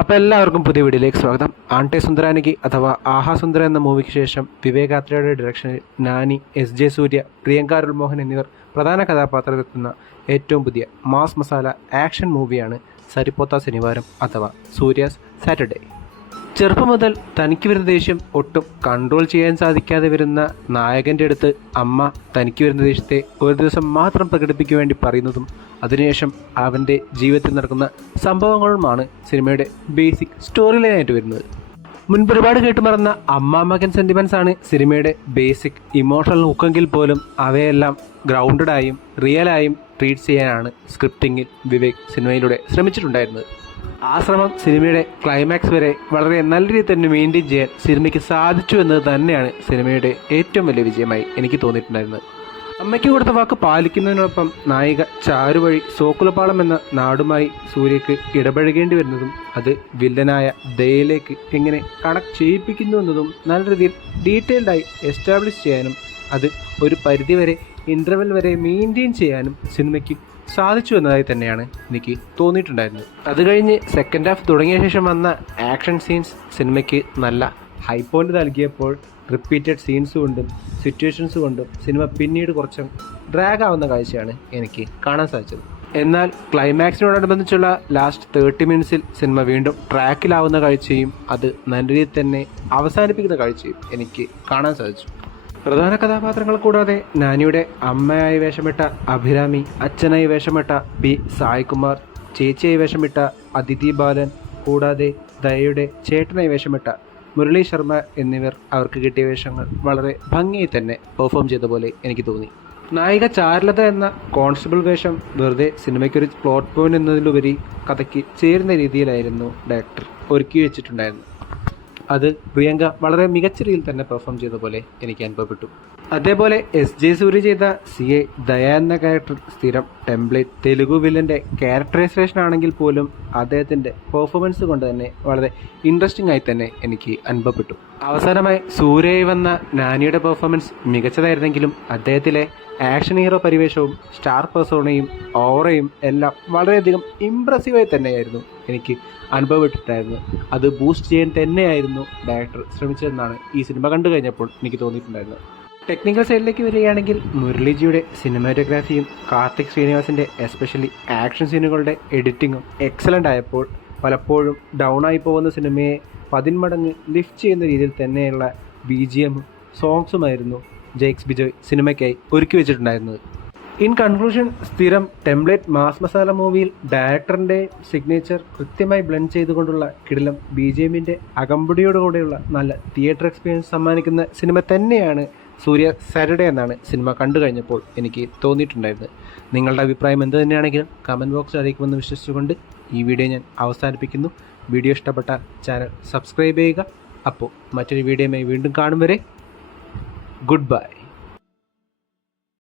അപ്പോൾ എല്ലാവർക്കും പുതിയ വീഡിയോയിലേക്ക് സ്വാഗതം. ആണ്ടെ സുന്ദരാനിക്ക് അഥവാ ആഹാ സുന്ദര എന്ന മൂവിക്ക് ശേഷം വിവേകാത്രയുടെ ഡയറക്ഷനിൽ നാനി, എസ് സൂര്യ, പ്രിയങ്ക അരുൾ മോഹൻ എന്നിവർ പ്രധാന കഥാപാത്രത്തിലെത്തുന്ന ഏറ്റവും പുതിയ മാസ് മസാല ആക്ഷൻ മൂവിയാണ് സരിപ്പോത്ത ശനിവാരം അഥവാ സൂര്യാസ് സാറ്റർഡേ. ചെറുപ്പം മുതൽ തനിക്ക് വരുന്ന ദേഷ്യം ഒട്ടും കൺട്രോൾ ചെയ്യാൻ സാധിക്കാതെ വരുന്ന നായകൻ്റെ അടുത്ത് അമ്മ തനിക്ക് വരുന്ന ദേഷ്യത്തെ ഒരു ദിവസം മാത്രം പ്രകടിപ്പിക്കാൻ വേണ്ടി പറയുന്നതും അതിനുശേഷം അവൻ്റെ ജീവിതത്തിൽ നടക്കുന്ന സംഭവങ്ങളുമാണ് സിനിമയുടെ ബേസിക് സ്റ്റോറി ലൈനായിട്ട് വരുന്നത്. മുൻപൊരുപാട് കേട്ടുമറന്ന അമ്മ മകൻ സെൻറ്റിമെൻറ്റ്സ് ആണ് സിനിമയുടെ ബേസിക് ഇമോഷണൽ ഹുക്കെങ്കിൽ പോലും അവയെല്ലാം ഗ്രൗണ്ടഡായും റിയലായും ട്രീറ്റ് ചെയ്യാനാണ് സ്ക്രിപ്റ്റിങ്ങിൽ വിവേക് സിനിമയിലൂടെ ശ്രമിച്ചിട്ടുണ്ടായിരുന്നത്. ആ ശ്രമം സിനിമയുടെ ക്ലൈമാക്സ് വരെ വളരെ നല്ല രീതിയിൽ തന്നെ മെയിൻറ്റെയിൻ ചെയ്യാൻ സിനിമയ്ക്ക് സാധിച്ചു എന്നത് തന്നെയാണ് സിനിമയുടെ ഏറ്റവും വലിയ വിജയമായി എനിക്ക് തോന്നിയിട്ടുണ്ടായിരുന്നത്. അമ്മയ്ക്ക് കൊടുത്ത വാക്ക് പാലിക്കുന്നതിനോടൊപ്പം നായിക ചാരു വഴി സോക്കുലപ്പാളം എന്ന നാടുമായി സൂര്യക്ക് ഇടപഴകേണ്ടി വരുന്നതും അത് വില്ലനായ ദയയിലേക്ക് എങ്ങനെ കണക്ട് ചെയ്യിപ്പിക്കുന്നു എന്നതും നല്ല രീതിയിൽ ഡീറ്റെയിൽഡായി എസ്റ്റാബ്ലിഷ് ചെയ്യാനും അത് ഒരു പരിധിവരെ ഇൻ്റർവെൽ വരെ മെയിൻറ്റെയിൻ ചെയ്യാനും സിനിമയ്ക്ക് സാധിച്ചു എന്നതായി തന്നെയാണ് എനിക്ക് തോന്നിയിട്ടുണ്ടായിരുന്നത്. അത് കഴിഞ്ഞ് സെക്കൻഡ് ഹാഫ് തുടങ്ങിയ ശേഷം വന്ന ആക്ഷൻ സീൻസ് സിനിമയ്ക്ക് നല്ല ഹൈ പോയിന്റ് നൽകിയപ്പോൾ റിപ്പീറ്റഡ് സീൻസ് കൊണ്ടും സിറ്റുവേഷൻസ് കൊണ്ടും സിനിമ പിന്നീട് കുറച്ചും ഡ്രാഗ് ആവുന്ന കാഴ്ചയാണ് എനിക്ക് കാണാൻ സാധിച്ചത്. എന്നാൽ ക്ലൈമാക്സിനോടനുബന്ധിച്ചുള്ള ലാസ്റ്റ് 30 മിനിറ്റ്സിൽ സിനിമ വീണ്ടും ട്രാക്കിലാവുന്ന കാഴ്ചയും അത് നല്ല രീതിയിൽ തന്നെ അവസാനിപ്പിക്കുന്ന കാഴ്ചയും എനിക്ക് കാണാൻ സാധിച്ചു. പ്രധാന കഥാപാത്രങ്ങൾ കൂടാതെ നാനിയുടെ അമ്മയായി വേഷമിട്ട അഭിരാമി, അച്ഛനായി വേഷമിട്ട പി സായ്കുമാർ, ചേച്ചിയായി വേഷമിട്ട അദിതി ബാലൻ, കൂടാതെ ദയയുടെ ചേട്ടനായി വേഷമിട്ട മുരളി ശർമ്മ എന്നിവർ അവർക്ക് കിട്ടിയ വേഷങ്ങൾ വളരെ ഭംഗിയായി തന്നെ പെർഫോം ചെയ്ത പോലെ എനിക്ക് തോന്നി. നായിക ചാരുലത എന്ന കോൺസ്റ്റബിൾ വേഷം വെറുതെ സിനിമയ്ക്കൊരു പ്ലോട്ട് പോയിന്റ് എന്നതിലുപരി കഥയ്ക്ക് ചേരുന്ന രീതിയിലായിരുന്നു ഡയറക്ടർ ഒരുക്കി വെച്ചിട്ടുണ്ടായിരുന്നത്. അത് പ്രിയങ്ക വളരെ മികച്ച രീതിയിൽ തന്നെ പെർഫോം ചെയ്ത പോലെ എനിക്ക് അനുഭവപ്പെട്ടു. അതേപോലെ എസ് സൂര്യ ചെയ്ത CA ദയ എന്ന ക്യാരക്ടർ സ്ഥിരം ടെംപ്ലേറ്റ് തെലുഗു വില്ലൻ്റെ ക്യാരക്ടറൈസേഷൻ ആണെങ്കിൽ പോലും അദ്ദേഹത്തിൻ്റെ പെർഫോമൻസ് കൊണ്ട് തന്നെ വളരെ ഇൻട്രസ്റ്റിംഗ് ആയി തന്നെ എനിക്ക് അനുഭവപ്പെട്ടു. അവസാനമായി സൂര്യയായി വന്ന നാനിയുടെ പെർഫോമൻസ് മികച്ചതായിരുന്നെങ്കിലും അദ്ദേഹത്തിലെ ആക്ഷൻ ഹീറോ പരിവേഷവും സ്റ്റാർ പേഴ്സോണയും ഓറയും എല്ലാം വളരെയധികം ഇംപ്രസീവായി തന്നെയായിരുന്നു എനിക്ക് അനുഭവപ്പെട്ടിട്ടായിരുന്നു. അത് ബൂസ്റ്റ് ചെയ്യാൻ തന്നെയായിരുന്നു ഡയറക്ടർ ശ്രമിച്ചതെന്നാണ് ഈ സിനിമ കണ്ടു കഴിഞ്ഞപ്പോൾ എനിക്ക് തോന്നിയിട്ടുണ്ടായിരുന്നത്. ടെക്നിക്കൽ സൈഡിലേക്ക് വരികയാണെങ്കിൽ മുരളിജിയുടെ സിനിമാറ്റോഗ്രാഫിയും കാർത്തിക് ശ്രീനിവാസിൻ്റെ എസ്പെഷ്യലി ആക്ഷൻ സീനുകളുടെ എഡിറ്റിങ്ങും എക്സലൻ്റ് ആയപ്പോൾ പലപ്പോഴും ഡൗൺ ആയി പോകുന്ന സിനിമയെ 10 മടങ്ങ് ലിഫ്റ്റ് ചെയ്യുന്ന രീതിയിൽ തന്നെയുള്ള BGM സോങ്സുമായിരുന്നു ജെയ്ക്സ് ബിജോയ് സിനിമയ്ക്കായി ഒരുക്കി വെച്ചിട്ടുണ്ടായിരുന്നത്. ഇൻ കൺക്ലൂഷൻ, സ്ഥിരം ടെംപ്ലേറ്റ് മാസ് മസാല മൂവിയിൽ ഡയറക്ടറിൻ്റെ സിഗ്നേച്ചർ കൃത്യമായി ബ്ലെൻഡ് ചെയ്തുകൊണ്ടുള്ള കിടിലം BGMൻ്റെ അകമ്പടിയോടുകൂടെയുള്ള നല്ല തിയേറ്റർ എക്സ്പീരിയൻസ് സമ്മാനിക്കുന്ന സിനിമ തന്നെയാണ് സൂര്യ സാറ്റർഡേ എന്നാണ് സിനിമ കണ്ടു കഴിഞ്ഞപ്പോൾ എനിക്ക് തോന്നിയിട്ടുണ്ടായിരുന്നത്. നിങ്ങളുടെ അഭിപ്രായം എന്ത് തന്നെയാണെങ്കിലും കമൻറ്റ് ബോക്സിൽ അറിയിക്കുമെന്ന് വിശ്വസിച്ചുകൊണ്ട് ഈ വീഡിയോ ഞാൻ അവസാനിപ്പിക്കുന്നു. വീഡിയോ ഇഷ്ടപ്പെട്ട ചാനൽ സബ്സ്ക്രൈബ് ചെയ്യുക. അപ്പോൾ മറ്റൊരു വീഡിയോയുമായി വീണ്ടും കാണും വരെ ഗുഡ് ബൈ.